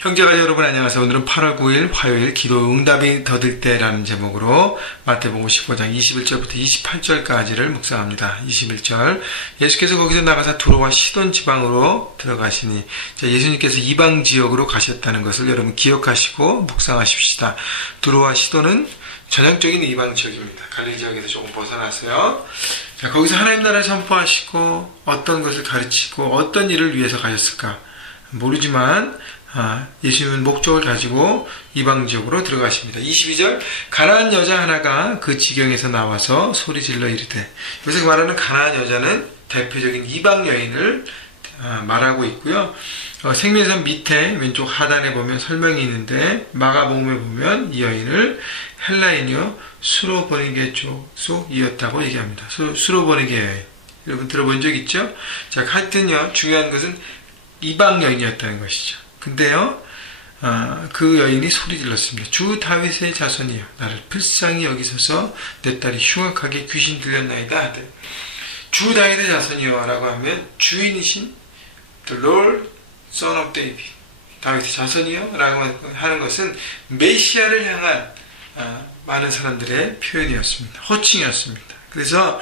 형제가 여러분 안녕하세요. 오늘은 8월 9일 화요일 기도 응답이 더딜 때라는 제목으로 마태복음 15장 21절부터 28절까지를 묵상합니다. 21절 예수께서 거기서 나가사 두로와 시돈 지방으로 들어가시니 예수님께서 이방 지역으로 가셨다는 것을 여러분 기억하시고 묵상하십시다. 두로와 시돈은 전형적인 이방 지역입니다. 갈릴리 지역에서 조금 벗어나서요. 거기서 하나님 나라를 선포하시고 어떤 것을 가르치고 어떤 일을 위해서 가셨을까 모르지만 예수님은 목적을 가지고 이방 지역으로 들어가십니다. 22절 가나안 여자 하나가 그 지경에서 나와서 소리질러 이르되, 여기서 말하는 가나안 여자는 대표적인 이방 여인을 말하고 있고요. 생명선 밑에 왼쪽 하단에 보면 설명이 있는데 마가복음에 보면 이 여인을 헬라인이요 수로보니게 족속이었다고 얘기합니다. 수로보니게 여인, 여러분 들어본 적 있죠? 자, 하여튼요 중요한 것은 이방 여인이었다는 것이죠. 근데요, 그 여인이 소리 질렀습니다. 주 다윗의 자손이여, 나를 불쌍히 여기소서, 내 딸이 흉악하게 귀신 들렸나이다. 주 다윗의 자손이여 라고 하면 주인이신 The Lord Son of David, 다윗의 자손이여 라고 하는 것은 메시아를 향한 많은 사람들의 표현이었습니다. 호칭이었습니다. 그래서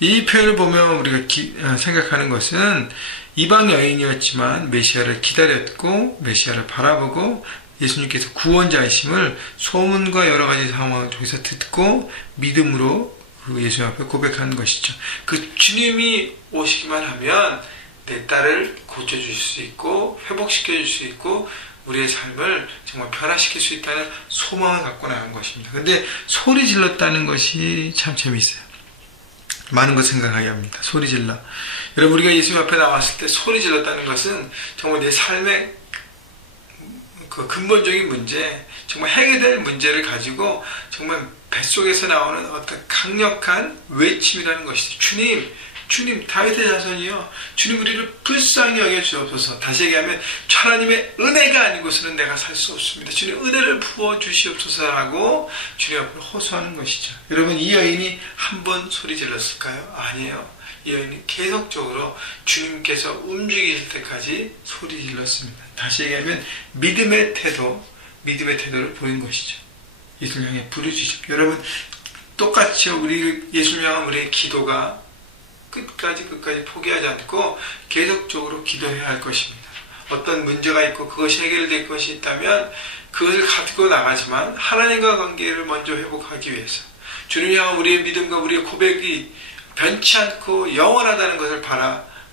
이 표현을 보면 우리가 생각하는 것은 이방 여인이었지만 메시아를 기다렸고 메시아를 바라보고 예수님께서 구원자이심을 소문과 여러 가지 상황을 통해서 듣고 믿음으로 그 예수 앞에 고백하는 것이죠. 그 주님이 오시기만 하면 내 딸을 고쳐줄 수 있고 회복시켜줄 수 있고 우리의 삶을 정말 변화시킬 수 있다는 소망을 갖고 나간 것입니다. 근데 소리 질렀다는 것이 참 재미있어요. 많은 것 생각하게 합니다. 소리 질러. 여러분, 우리가 예수님 앞에 나왔을 때 소리 질렀다는 것은 정말 내 삶의 그 근본적인 문제, 정말 해결될 문제를 가지고 정말 뱃속에서 나오는 어떤 강력한 외침이라는 것이죠. 주님, 다윗의 자손이여, 주님 우리를 불쌍히 여겨주옵소서. 다시 얘기하면 하나님의 은혜가 아니고서는 내가 살 수 없습니다. 주님 은혜를 부어주시옵소서라고 주님 앞으로 호소하는 것이죠. 여러분, 이 여인이 한 번 소리 질렀을까요? 아니에요. 이 여인이 계속적으로 주님께서 움직이실 때까지 소리 질렀습니다. 다시 얘기하면 믿음의 태도를 보인 것이죠. 예수님 향해 부르짖음. 여러분, 똑같이 우리 예수님 향한 우리의 기도가 끝까지 포기하지 않고 계속적으로 기도해야 할 것입니다. 어떤 문제가 있고 그것이 해결될 것이 있다면 그것을 가지고 나가지만 하나님과 관계를 먼저 회복하기 위해서 주님 향한 우리의 믿음과 우리의 고백이 변치 않고 영원하다는 것을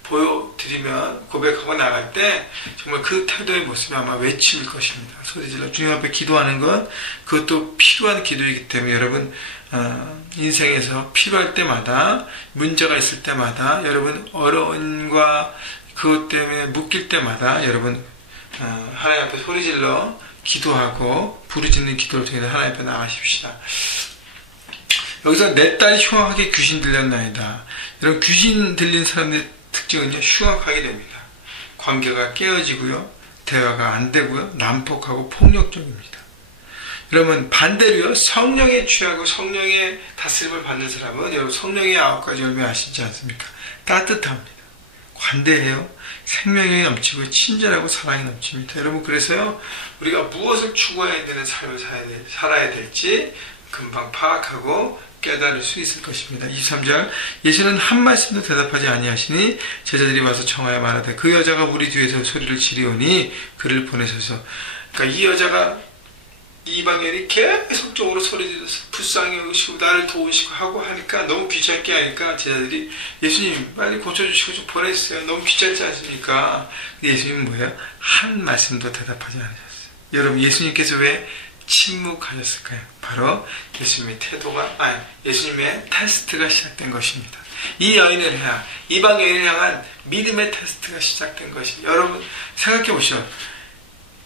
보여드리면 고백하고 나갈 때 정말 그 태도의 모습이 아마 외침일 것입니다. 소리질러 주님 앞에 기도하는 것, 그것도 필요한 기도이기 때문에 여러분 인생에서 필요할 때마다 문제가 있을 때마다 여러분 어려움과 그것 때문에 묶일 때마다 여러분 하나님 앞에 소리질러 기도하고 부르짖는 기도를 통해서 하나님 앞에 나가십시다. 여기서 내 딸이 흉악하게 귀신 들렸나이다. 여러분, 귀신 들린 사람의 특징은요, 흉악하게 됩니다. 관계가 깨어지고요, 대화가 안 되고요, 난폭하고 폭력적입니다. 여러분, 반대로요, 성령에 취하고 성령의 다스림을 받는 사람은 여러분 성령의 9가지 열매 아시지 않습니까? 따뜻합니다. 관대해요. 생명력이 넘치고 친절하고 사랑이 넘칩니다. 여러분, 그래서요, 우리가 무엇을 추구해야 되는 삶을 살아야 될지 금방 파악하고 깨달을 수 있을 것입니다. 23절 예수는 한 말씀도 대답하지 아니하시니 제자들이 와서 청하여 말하되 그 여자가 우리 뒤에서 소리를 지르오니 그를 보내소서. 그러니까 이 여자가 이방인이 계속적으로 소리 지르서 불쌍히 여기시고 나를 도우시고 하고 하니까 너무 귀찮게 하니까 제자들이 예수님 빨리 고쳐주시고 좀 보내주세요. 너무 귀찮지 않습니까? 예수님은 뭐예요? 한 말씀도 대답하지 않으셨어요. 여러분, 예수님께서 왜 침묵하셨을까요? 바로 예수님의 예수님의 테스트가 시작된 것입니다. 이 여인을 향한, 이방 여인을 향한 믿음의 테스트가 시작된 것입니다. 여러분, 생각해 보시죠.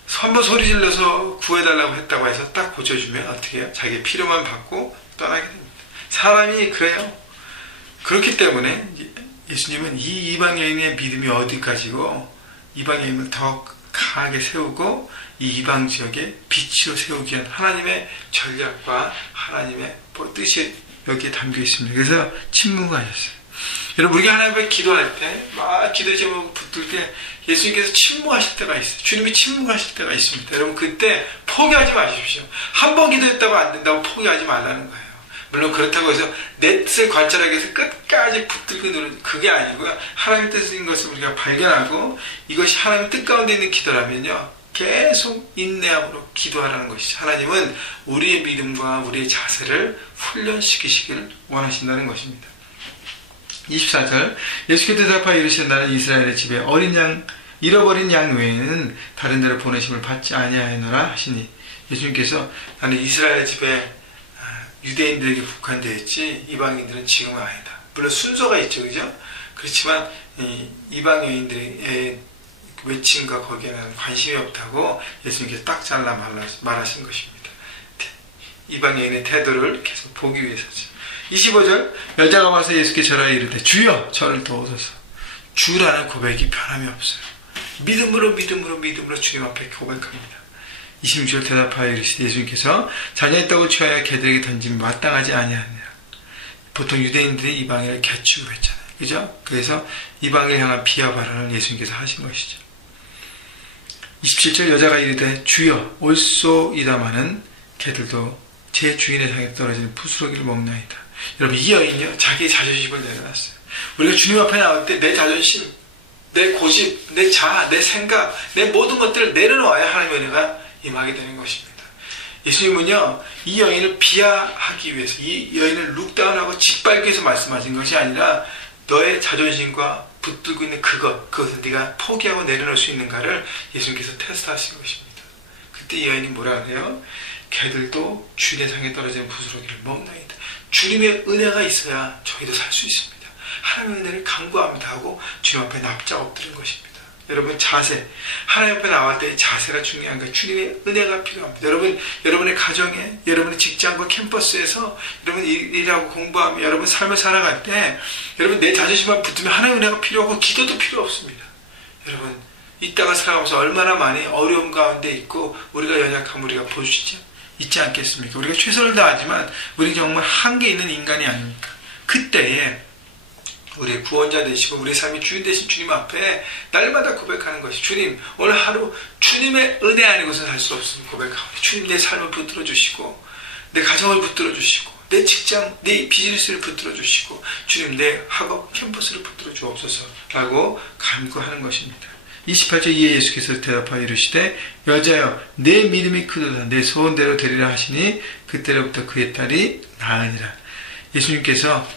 한번 소리 질러서 구해달라고 했다고 해서 딱 고쳐주면 어떻게 해요? 자기의 필요만 받고 떠나게 됩니다. 사람이 그래요. 그렇기 때문에 예수님은 이 이방 여인의 믿음이 어디까지고 이방 여인을 더 강하게 세우고 이 이방 지역에 빛으로 세우기 위한 하나님의 전략과 하나님의 뜻이 여기에 담겨 있습니다. 그래서 침묵하셨어요. 여러분, 우리가 하나님 앞에 기도할 때 막 기도 제목 붙들 때 예수님께서 침묵하실 때가 있어요. 주님이 침묵하실 때가 있습니다. 여러분 그때 포기하지 마십시오. 한 번 기도했다고 안 된다고 포기하지 말라는 거예요. 물론 그렇다고 해서 내 뜻을 관찰하기 위해서 끝까지 붙들고 누르는 그게 아니고요. 하나님의 뜻인 것을 우리가 발견하고 이것이 하나님의 뜻 가운데 있는 기도라면요. 계속 인내함으로 기도하라는 것이죠. 하나님은 우리의 믿음과 우리의 자세를 훈련시키시기를 원하신다는 것입니다. 24절 예수께서 대답하여 이르시되 나는 이스라엘의 집에 어린 양 잃어버린 양 외에는 다른 데로 보내심을 받지 아니하였노라 하시니 예수님께서 나는 이스라엘의 집에 유대인들에게 국한되어 있지 이방인들은 지금은 아니다. 물론 순서가 있죠. 그죠? 그렇지만 이방 여인들의 외침과 거기에는 관심이 없다고 예수님께서 딱 잘라 말하신 것입니다. 이방 여인의 태도를 계속 보기 위해서죠. 25절 여자가 와서 예수께 절하여 이르되 주여 저를 도우소서. 주라는 고백이 변함이 없어요. 믿음으로 주님 앞에 고백합니다. 26절 대답하여 이르시되 예수님께서 자녀 있다고 취하여 개들에게 던지면 마땅하지 아니하니라. 보통 유대인들이 이방인을 개취고 했잖아요. 그죠? 그래서 이방인을 향한 비하 발언을 예수님께서 하신 것이죠. 27절 여자가 이르되 주여 올소이다마는 개들도 제 주인의 상에 떨어지는 부스러기를 먹나이다. 여러분 이 여인이요 자기의 자존심을 내려놨어요. 우리가 주님 앞에 나올 때 내 자존심, 내 고집, 내 자아, 내 생각, 내 모든 것들을 내려놓아야 하나님의 은혜가 임하게 되는 것입니다. 예수님은요 이 여인을 비하하기 위해서 이 여인을 룩다운하고 짓밟기 위해서 말씀하신 것이 아니라 너의 자존심과 붙들고 있는 그것을 네가 포기하고 내려놓을 수 있는가를 예수님께서 테스트하신 것입니다. 그때 이 여인이 뭐라 그래요? 개들도 주인의 상에 떨어지는 부스러기를 먹나이다. 주님의 은혜가 있어야 저희도 살 수 있습니다. 하나님의 은혜를 간구합니다 하고 주님 앞에 납작 엎드린 것입니다. 여러분 자세, 하나님 앞에 나올 때 자세가 중요한 거예요. 주님의 은혜가 필요합니다. 여러분, 여러분의 가정에, 여러분의 직장과 캠퍼스에서 여러분 일하고 공부하며 여러분 삶을 살아갈 때 여러분 내 자존심만 붙으면 하나님의 은혜가 필요하고 기도도 필요 없습니다. 여러분 이따가 살아가면서 얼마나 많이 어려움 가운데 있고 우리가 연약함 우리가 보여주지 있지 않겠습니까? 우리가 최선을 다하지만 우리 정말 한계 있는 인간이 아닙니까? 그때에 우리의 구원자 되시고 우리의 삶의 주인 되신 주님 앞에 날마다 고백하는 것이 주님 오늘 하루 주님의 은혜 아니고서 살 수 없음을 고백하고 주님 내 삶을 붙들어 주시고 내 가정을 붙들어 주시고 내 직장 내 비즈니스를 붙들어 주시고 주님 내 학업 캠퍼스를 붙들어 주옵소서 라고 간구하는 것입니다. 28절 이에 예수께서 대답하여 이르시되 여자여 내 믿음이 크도다 내 소원대로 되리라 하시니 그때로부터 그의 딸이 나으니라. 예수님께서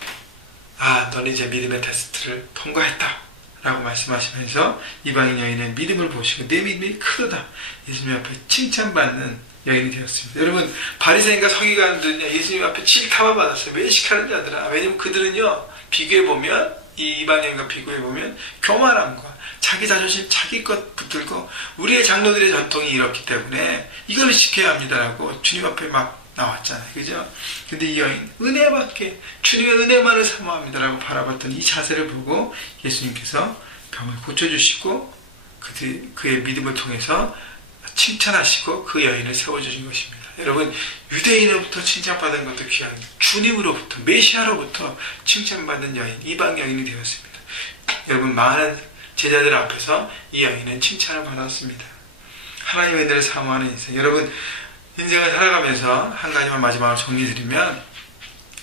너는 이제 믿음의 테스트를 통과했다 라고 말씀하시면서 이방인 여인의 믿음을 보시고 내 믿음이 크도다 예수님 앞에 칭찬받는 여인이 되었습니다. 여러분 바리새인과 서기관들은요 예수님 앞에 질타만 받았어요. 외식하는 자들아. 왜냐면 그들은요 비교해보면 이 이방인과 비교해보면 교만함과 자기 자존심 자기 것 붙들고 우리의 장로들의 전통이 이렇기 때문에 이걸 지켜야 합니다라고 주님 앞에 막 나왔잖아요. 그죠? 근데 이 여인 은혜밖에 주님의 은혜만을 사모합니다라고 바라봤던 이 자세를 보고 예수님께서 병을 고쳐주시고 그의 믿음을 통해서 칭찬하시고 그 여인을 세워주신 것입니다. 여러분 유대인으로부터 칭찬받은 것도 귀한 주님으로부터 메시아로부터 칭찬받는 여인 이방 여인이 되었습니다. 여러분 많은 제자들 앞에서 이 여인은 칭찬을 받았습니다. 하나님의 은혜를 사모하는 인생. 여러분 인생을 살아가면서 한 가지만 마지막으로 정리드리면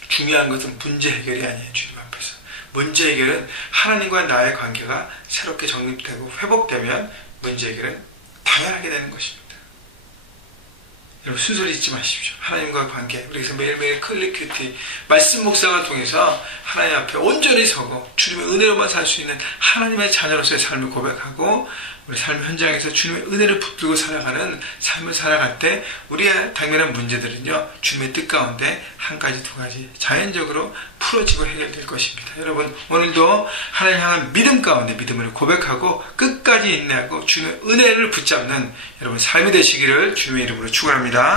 중요한 것은 문제 해결이 아니에요. 주님 앞에서 문제 해결은 하나님과 나의 관계가 새롭게 정립되고 회복되면 문제 해결은 당연하게 되는 것입니다. 여러분 순서를 잊지 마십시오. 하나님과 관계 그래서 매일매일 클리큐티 말씀 묵상을 통해서 하나님 앞에 온전히 서고 주님의 은혜로만 살 수 있는 하나님의 자녀로서의 삶을 고백하고 우리 삶 현장에서 주님의 은혜를 붙들고 살아가는 삶을 살아갈 때 우리의 당면한 문제들은요 주님의 뜻 가운데 한 가지 두 가지 자연적으로 풀어지고 해결될 것입니다. 여러분 오늘도 하나님 향한 믿음 가운데 믿음을 고백하고 끝까지 인내하고 주님의 은혜를 붙잡는 여러분 삶이 되시기를 주님의 이름으로 축원합니다.